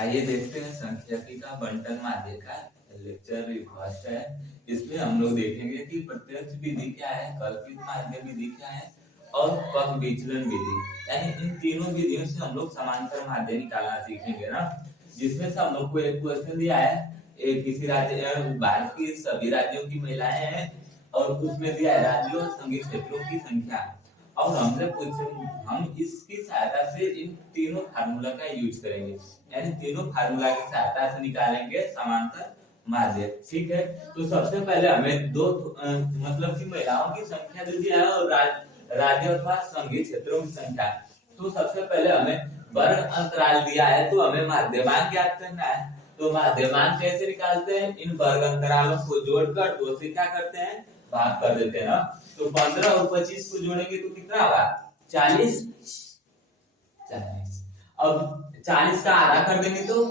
आइए देखते हैं सांख्यिकी का बंटन माध्य का लेक्चर फर्स्ट है। इसमें हम लोग देखेंगे कि प्रत्यक्ष विधि क्या है, कल्पित माध्य विधि क्या है और पथ विचलन विधि, यानी इन तीनों विधियों से हम लोग समांतर माध्य निकालना सीखेंगे ना। जिसमें से हम लोग को एक क्वेश्चन दिया है, एक किसी राज्य भारत के सभी राज्यों की महिलाएं हैं और उसमें दिया है राज्यों और संघीय क्षेत्रों की संख्या, और हमसे पूछे हम इसकी सहायता से इन तीनों फार्मूला का यूज करेंगे, यानी तीनों फार्मूला की सहायता से निकालेंगे समांतर माध्य। ठीक है, तो सबसे पहले हमें दो मतलब की महिलाओं की संख्या दी है और राज्य अथवा संघीय क्षेत्रों की संख्या। तो सबसे पहले हमें वर्ण अंतराल दिया है, तो हमें माध्यमान ज्ञात करना है। तो माध्यमान कैसे निकालते हैं, इन वर्ग अंतरालों को जोड़कर दो से क्या करते हैं, भाग कर देते हैं ना। तो 15 और 25 को जोड़ेंगे तो कितना होगा, 40। अब 40 का आधा कर देंगे तो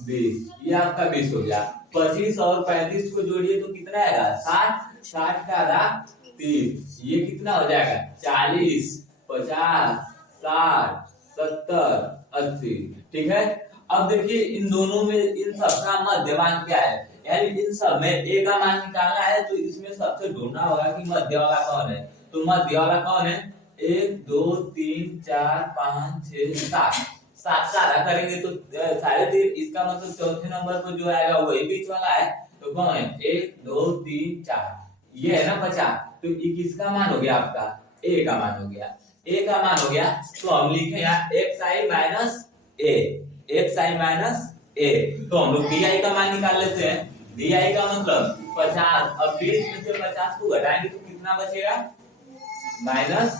20, ये आपका 20 हो गया। 25 और 35 को जोड़िए तो कितना आएगा, 60। 60 का आधा 30, ये कितना हो जाएगा, 40, 50, 60, 70, 80। ठीक है, अब देखिए इन दोनों में इन सबका मध्यमान क्या है, यानी इन सब में ए का मान निकालना है। तो इसमें सबसे ढूंढना होगा कि मध्य वाला कौन है। तो मध्य वाला कौन है, 1 2 3 4 5 6 7, 7 का आधा करेंगे तो 3.5। इसका मतलब चौथे नंबर पर जो आएगा वही बीच वाला है। तो कौन है, 1 2 3 4, ये है ना 50। तो ये किसका मान हो गया, आपका ए का मान हो गया। ए का मान हो गया तो हम लिखे यहाँ xi माइनस ए, xi माइनस ए। तो हम लोग di का मान निकाल लेते हैं। di का मतलब 50। अब 20 में से 50 को घटाएंगे तो कितना बचेगा, माइनस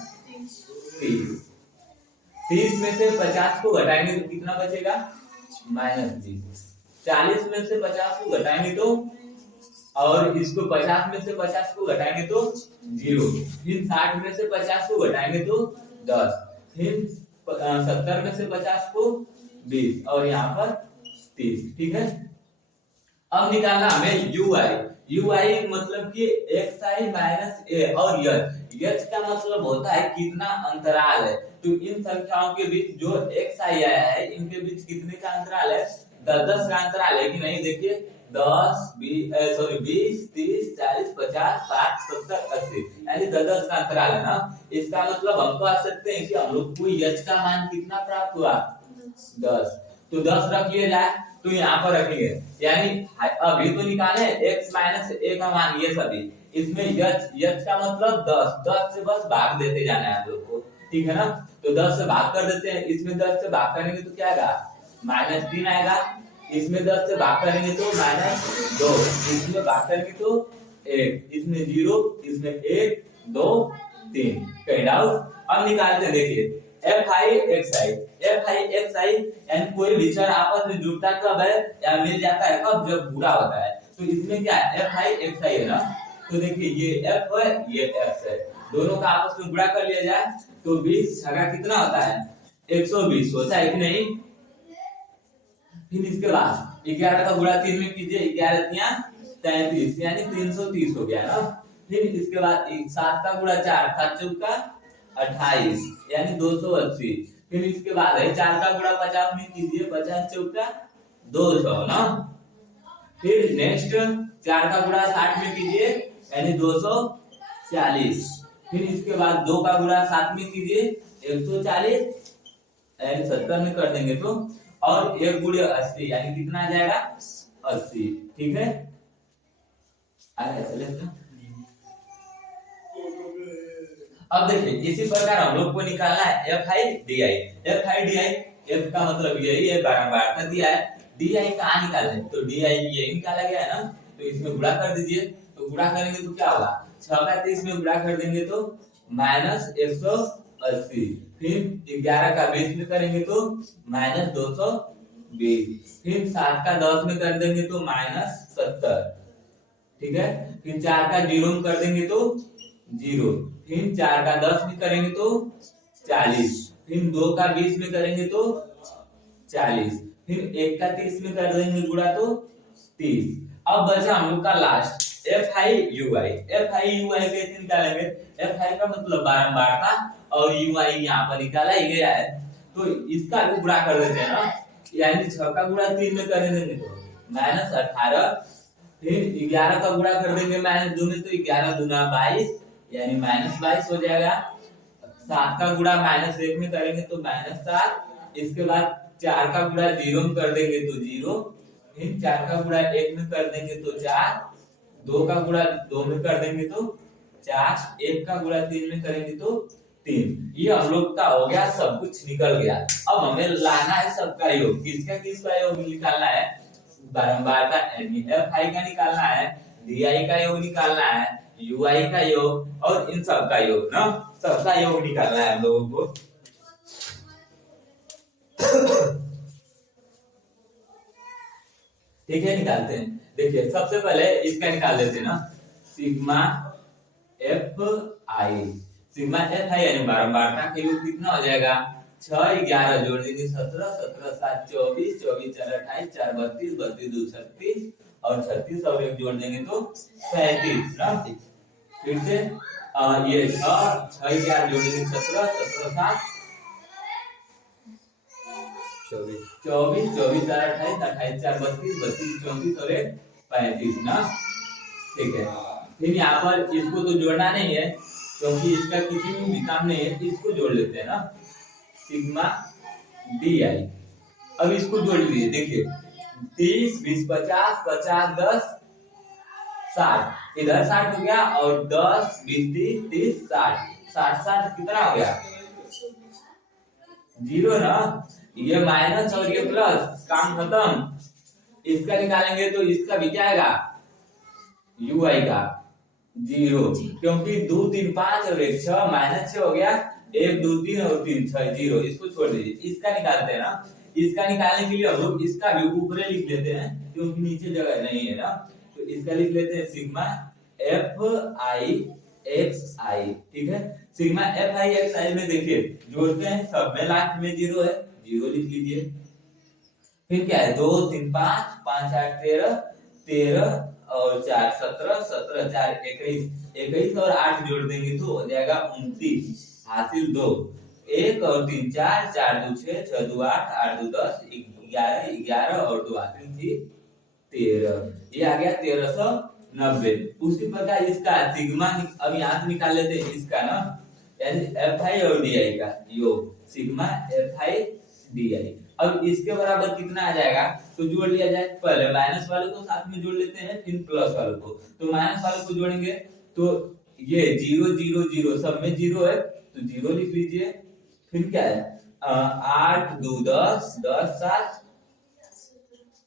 30। 30 में से 50 को घटाएंगे तो कितना बचेगा, माइनस 30। 40 में से 50 को घटाएंगे तो, और इसको 50 में से 50 को घटाएंगे तो 0। फिर 60 में से 50 को घटाएंगे तो 10। फिर 70 में से 50 को 20 और यहाँ पर 30। ठीक है, अब निकालना हमें ui मतलब कि xi माइनस ए, और h का मतलब होता है कितना अंतराल है। तो इन संख्याओं के बीच जो xi आया है इनके बीच कितने का अंतराल है, 10 का अंतराल है कि नहीं। देखिए 10 20 30 40 50 60 70 80, यानी 10 का अंतराल है ना। इसका मतलब हम कह सकते हैं कि हम लोग को h का मान कितना प्राप्त हुआ, 10। तो 10 रख लिया जाए, तो यहाँ पर रखेंगे, यानी अभी तो निकाले x माइनस ए का मान, ये सभी इसमें h का मतलब 10 से बस भाग देते जाना है आप लोग को। ठीक है ना, तो 10 से भाग कर देते हैं। इसमें 10 से भाग करेंगे तो क्या आएगा, माइनस 3 आएगा। इसमें 10 से भाग करेंगे तो माइनस 2, इसमें भाग करेंगे तो 1, इसमें 0, इसमें 1 2 3। कहीं डाउट। अब निकालते हैं, देखिए fi यानी कोई भी चर आपस में जुड़ता कब है या मिल जाता है कब, जब बुरा होता है। तो इसमें क्या है, fi है ना। तो देखिए ये f है, ये x है, दोनों का आपस में गुणा कर लिया जाए तो 20 छगा कितना होता है, 120 होता है कि नहीं। फिर इसके बाद 11 का गुणा 3 में कीजिए, 11 33, यानी 330 हो गया ना। फिर इसके बाद 7 का गुणा 4, 7 चौका 28, यानी 280। फिर इसके बाद है 4 का गुणा 50 में कीजिए, 50 चौका 200 ना। फिर नेक्स्ट 4 का गुणा 60 में कीजिए, यानी 240। फिर इसके बाद 2 का गुणा 7 में कीजिए, 140, यानी 70 में कर देंगे तो, और 1 गुणे 80, यानी कितना आ जाएगा, 80। ठीक है, आगे चले। अब देखिए इसी प्रकार हम लोग को निकालना है fi di। f का मतलब यही है, बारंबारता दिया है। di कहाँ निकालना है, तो di ये निकाला गया है ना। तो इसमें गुणा कर दीजिए, तो गुणा करेंगे तो क्या होगा, 6 का 30 में गुणा कर देंगे तो माइनस 180। फिर 11 का 20 में करेंगे तो माइनस 220। फिर 7 का 10 में कर देंगे तो माइनस 70। ठीक है, फिर 4 का 0 में कर देंगे तो 0। फिर 4 का 10 में करेंगे तो 40। फिर 2 का 20 में करेंगे तो 40। फिर 1 का 30 में कर देंगे गुणा तो 30। अब बचा हम लोग का लास्ट fi कैसे निकालेंगे। fi का मतलब बारंबारता और ui यहाँ पर निकाला ही गया है, तो इसका भी गुणा कर देते हैं ना। यानी 6 का गुणा 3 में कर देंगे तो -18, फिर 11 का गुणा कर देंगे -2 में तो 11 दूना 22 यानी -22 हो जाएगा। 7 का गुणा -1 में करेंगे तो -7, इसके बाद 4 का गुणा 0 में कर देंगे तो 0, फिर 4 का गुणा 1 में कर देंगे तो 4, 2 का गुणा 2 में कर देंगे तो 4, 1 का गुणा 3 में करेंगे तो 3। ये हम लोग का हो गया, सब कुछ निकल गया। अब हमें लाना है सबका योग, किसका योग निकालना है, बारंबार का fi का निकालना है, di का योग निकालना है, ui का योग और इन सब का योग ना, सबका योग निकालना है हम लोगों को। ठीक है, निकालते हैं। देखिए सबसे पहले इसका निकाल लेते हैं ना, सिग्मा fi यानी बारंबारता के योग कितना हो जाएगा, 6 11 जोड़ देंगे 17, 17 7 24, 24 4 28, 4 32, 32 2 36 और 36 और 1 जोड़ देंगे तो 37 ना। फिर से ये 6 11 जोड़ देंगे 17, 17 7 24, 24 24 4 28, 28 4 32, 32 34 और 1 35 ना। ठीक है, फिर यहाँ पर इसको तो जोड़ना नहीं है क्योंकि इसका किसी में भी काम नहीं है, इसको जोड़ लेते हैं ना, सिग्मा di। अब इसको जोड़ लीजिए, देखिए 30 20 50 50 10 60, इधर 60 हो गया और 10 20 30 30 60 60 60 कितना हो गया, 0 ना। ये माइनस और ये प्लस, काम खत्म। इसका निकालेंगे तो इसका भी क्या आएगा, ui का 0, क्योंकि 2 3 5 और 1 6, -6 हो गया, 1 2 3 और 3 6 0, इसको छोड़ दीजिए। इसका निकालते हैं ना, इसका निकालने के लिए हम लोग इसका भी ऊपर लिख लेते हैं क्योंकि नीचे जगह नहीं है ना, तो इसका लिख लेते हैं सिग्मा fi xi। ठीक है, सिग्मा fi xi में देखिए जोड़ते हैं, सब में लास्ट में 0 है, 0 लिख लीजिए। फिर क्या है, 2 3 5 5 8 13 13 और 4 17 17 4 21 21 और 8 जोड़ देंगे तो हो जाएगा 29, हासिल 2, 1 और 3 4 4 2 6 6 2 8 8 2 10 11 11 और 2 हासिल थी 13, ये आ गया 1390। उसी प्रकार इसका सिग्मा अब यहाँ से निकाल लेते हैं इसका ना, यानी fi और di का योग, सिग्मा fi di। अब इसके बराबर कितना आ जाएगा, तो जोड़ लिया जाए, पहले माइनस वाले को साथ में जोड़ लेते हैं, फिर प्लस वाले को। तो माइनस वाले को जोड़ेंगे तो ये 0 0 0 सब में 0 है तो 0 लिख लीजिए। फिर क्या है, 8 2 10 10 7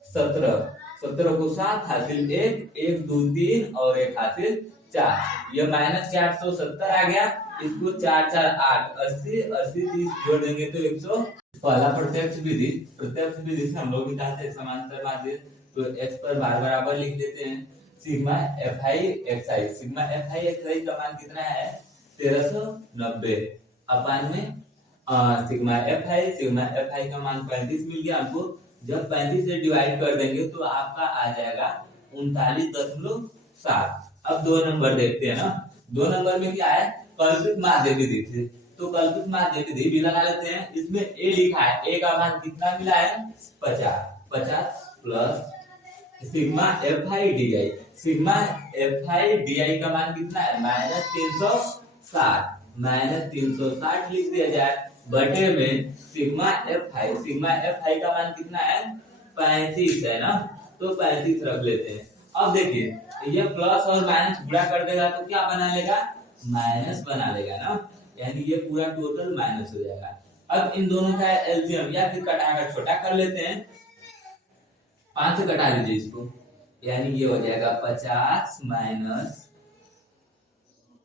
17 17 को 7 हासिल 1 1 2 3 और 1 हासिल 4, ये -470 आ गया। इसको 4 4 8 80 80 30 जोड़ देंगे तो 100। पहला प्रत्यक्ष विधि से हम लोग निकालते हैं समांतर माध्य, तो x पर बार बराबर लिख देते हैं sigma fi xi। Sigma fi xi का मान कितना है, 1390 अपन में सिग्मा fi का मान 35 मिल गया हमको। जब 35 से डिवाइड कर देंगे तो आपका आ जाएगा 39.7। अब 2 नंबर देखते हैं ना, 2 नंबर में क्या है, कल्पित माध्य विधि से, तो कल्पित माध्य विधि भी लगा लेते हैं। इसमें a लिखा है, a का मान कितना मिला है, 50 50 plus sigma fi di, sigma fi di का मान कितना है, -360 -360 लिख दिया जाए, बटे में सिग्मा fi का मान कितना है, 35 है ना, तो 35 रख लेते हैं। अब देखिए ये प्लस और माइनस गुणा कर देगा तो क्या बना लेगा, माइनस बना लेगा ना, यानी ये पूरा टोटल माइनस हो जाएगा। अब इन दोनों का एलसीएम या फिर घटाकर छोटा कर लेते हैं, 5 से घटा लीजिए इसको, यानी ये हो जाएगा 50 माइनस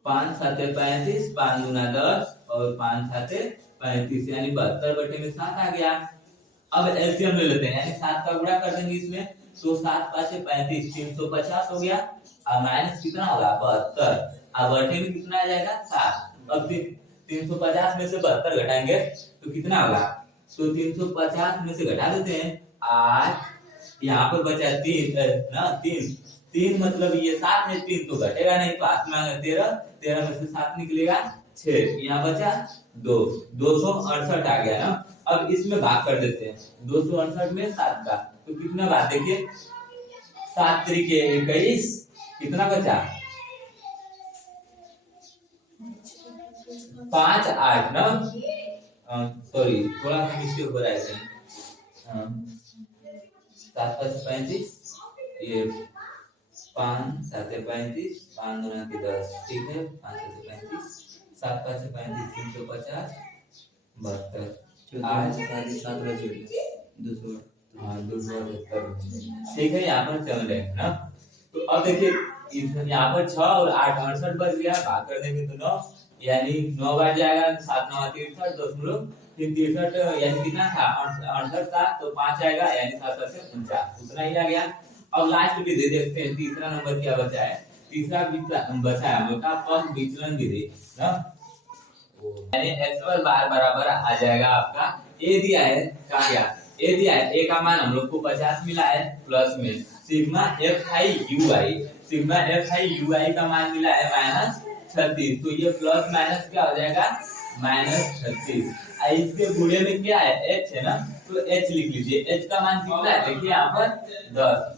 5 7 35, 5 गुना 10 और 5 7 35 यानी 72 बटे में 7 आ गया। अब एलसीएम ले लेते हैं, यानी 7 का गुणा कर देंगे इसमें, तो 7 5 35 350 हो गया, और माइनस कितना होगा, 72, अब बटे में कितना आ जाएगा, 7। अब 350 में से 72 घटाएंगे तो कितना होगा, तो 350 में से घटा देते हैं 8, यहाँ पर बचा 3 ना, 3 मतलब ये 7 है, 3 तो घटेगा नहीं, तो हाथ में 13 में से 7 निकलेगा 6, यहाँ बचा 2, 268 आ गया ना। अब इसमें भाग कर देते हैं 268 में 7 का, तो कितना बात देखिए 7 त्रिके 21, कितना बचा 5 8 ना, सॉरी थोड़ा सा मिस्टेक हो रहा है, 7 5 35, ये 5 7 35, 5 2 की 10, ठीक है 5 7 35, 7 5 35 350 72 आज 7 बजे 200। हाँ 278, ठीक है यहाँ पर चल रहे हैं ना। तो अब देखिए यहाँ पर 6 और 8 68 बच गया, भाग कर देंगे तो 9, यानी 9 बार जाएगा 7 9 63 दशमलव 63, यानी कितना था 68 था, तो 5 आएगा यानी 7 से 49, उतना ही आ गया। अब लास्ट विधि देखते हैं, तीसरा नंबर क्या बचा है, तीसरा बचा है हम लोग का फर्स्ट विचलन विधि ना, यानी x बार बराबर आ जाएगा आपका a दिया है, कहा गया a दिया है, a का मान हम लोग को 50 मिला है, प्लस में सिग्मा f आई u आई, सिग्मा f आई u आई का मान मिला है -36, तो ये प्लस माइनस क्या हो जाएगा -36, इसके गुणे में क्या है h है ना, तो h लिख लीजिए, h का मान कितना है देखिए यहाँ पर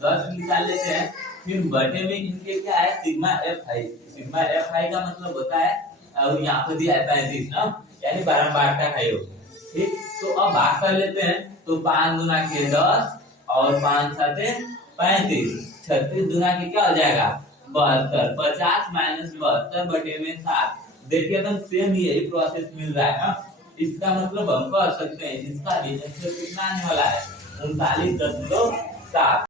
10 निकाल लेते हैं, फिर बटे में इनके क्या है सिग्मा f आई का मतलब होता है, और यहाँ पर दिया है 35 ना, यानी 12 बार का है, ठीक। तो अब भाग कर लेते हैं, तो 5 दूना के 10 और 5 साते 35, 36 दूना के क्या हो जाएगा 72, 50 माइनस 72 बटे में 7, देखिए एकदम सेम यही प्रोसेस मिल रहा है ना, इसका मतलब हम कह सकते हैं इसका आंसर कितना आने वाला है 39.7।